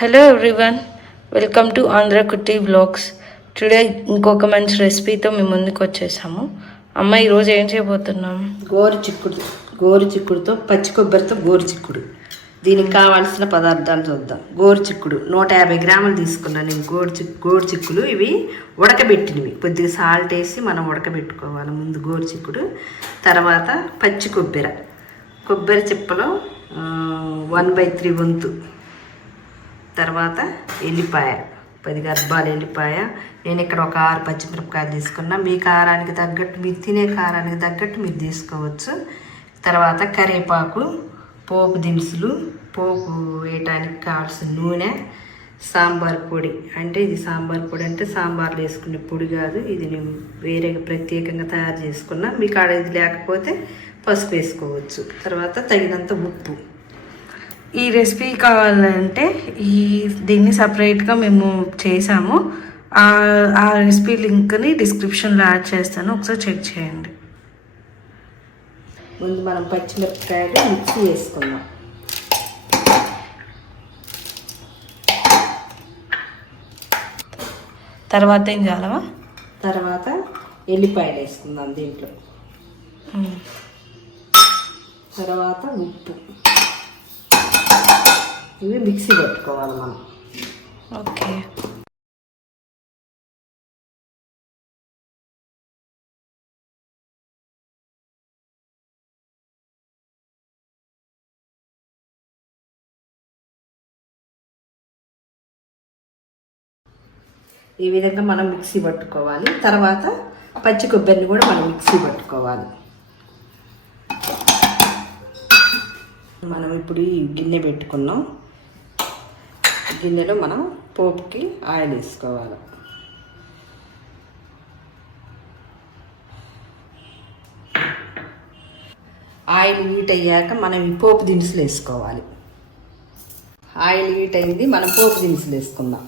Hello everyone, welcome to Andhra కుట్టి vlogs. Today ఇంకొక మంచి రెసిపీతో మేము ముందుకు వచ్చేసాము. అమ్మ, ఈరోజు ఏం చేయబోతున్నాం? గోరు చిక్కుడుతో పచ్చి కొబ్బరితో గోరు చిక్కుడు. దీనికి కావాల్సిన పదార్థాలు చూద్దాం. గోరు చిక్కుడు 150 గ్రాములు తీసుకున్నాను నేను. గోరు చిక్కులు ఇవి ఉడకబెట్టినవి. కొద్దిగా సాల్ట్ వేసి మనం ఉడకబెట్టుకోవాలి ముందు గోరు చిక్కుడు. తర్వాత పచ్చి కొబ్బరి చిప్పలో 1/3 వంతు. తర్వాత ఎల్లిపాయ, 10 గర్భాలు ఎల్లిపాయ. నేను ఇక్కడ ఒక 6 పచ్చిమిరపకాయలు తీసుకున్నా. మీ కారానికి తగ్గట్టు, మీరు తినే కారానికి తగ్గట్టు మీరు తీసుకోవచ్చు. తర్వాత కరివేపాకు, పోపు దినుసులు, పోపు వేయటానికి కావాల్సిన నూనె, సాంబార్ పొడి. అంటే ఇది సాంబార్ పొడి అంటే సాంబార్లో వేసుకునే పొడి కాదు, ఇది నేను వేరేగా ప్రత్యేకంగా తయారు చేసుకున్నా. మీ కాడ ఇది లేకపోతే పసుపు వేసుకోవచ్చు. తర్వాత తగినంత ఉప్పు. ఈ రెసిపీ కావాలంటే దీన్ని సపరేట్గా మేము చేసాము. ఆ రెసిపీ లింక్ని డిస్క్రిప్షన్లో యాడ్ చేస్తాను, ఒకసారి చెక్ చేయండి. ముందు మనం పచ్చిమిరపకాయలు మిక్సీ వేసుకుందాం. తర్వాత ఏం చేయాలవా? తర్వాత ఎల్లిపాయలు వేసుకుందాం దీంట్లో. తర్వాత ఉప్పు. ఇవి మిక్సీ పెట్టుకోవాలి మనం. ఓకే. ఈ విధంగా మనం మిక్సీ పట్టుకోవాలి. తర్వాత పచ్చి కొబ్బరిని కూడా మనం మిక్సీ పట్టుకోవాలి. మనం ఇప్పుడు ఈ గిన్నె పెట్టుకున్నాం. గిన్నెలో మనం పోపుకి ఆయిల్ వేసుకోవాలి. ఆయిల్ హీట్ అయ్యాక మనం ఈ పోపు దినుసులు వేసుకోవాలి. ఆయిల్ హీట్ అయింది, మనం పోపు దినుసులు వేసుకుందాం.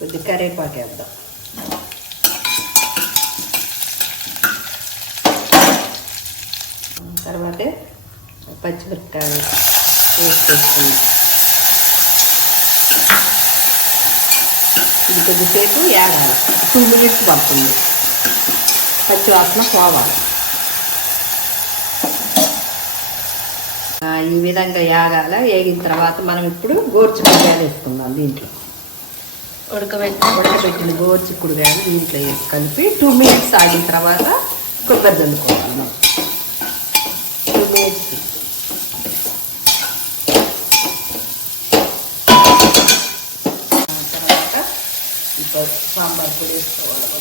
కొద్ది కరివేపాకు వేద్దాం. తర్వాత పచ్చిమిరపకాయలు వేసుకుందాం. ఇది కొద్దిసేపు వేగాలి. 2 minutes పడుతుంది. పచ్చి వాసన పోవాలి. ఈ విధంగా వేగాల. వేగిన తర్వాత మనం ఇప్పుడు గోరుచిక్కుడుకాయలు వేసుకుందాం. దీంట్లో ఉడకబెట్టిన గోరుచిక్కుడుకాయలు దీంట్లో వేసి కలిపి 2 minutes ఆగిన తర్వాత కొబ్బరి జల్లుకోవాలి. మనం 2 minutes. తర్వాత ఇప్పుడు సాంబార్ పొడి వేసుకోవాలి.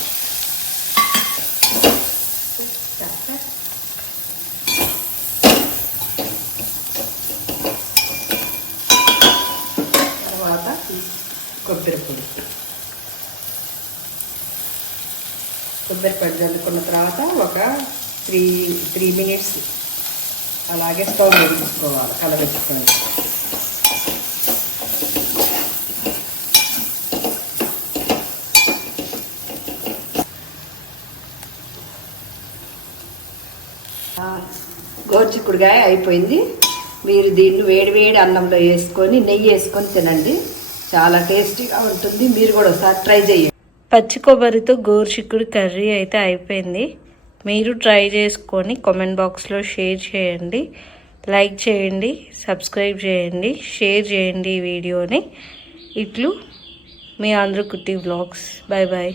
తర్వాత కొబ్బరి పొడి జల్లుకున్న తర్వాత ఒక 3 minutes అలాగే స్టవ్ వేసుకోవాలి, కలబెట్టుకొని. గోరుచిక్కుడుకాయ అయిపోయింది. మీరు దీన్ని వేడి అన్నంలో వేసుకొని నెయ్యి వేసుకొని తినండి, చాలా టేస్టీగా ఉంటుంది. మీరు కూడా ఒకసారి ట్రై చేయండి. పచ్చి కొబ్బరితో గోరుచిక్కుడు కర్రీ అయితే అయిపోయింది. మీరు ట్రై చేసుకొని కామెంట్ బాక్స్లో షేర్ చేయండి, లైక్ చేయండి, సబ్స్క్రైబ్ చేయండి, షేర్ చేయండి ఈ వీడియోని. ఇట్లు మీ ఆంధ్ర కుట్టి వ్లాగ్స్. Bye bye.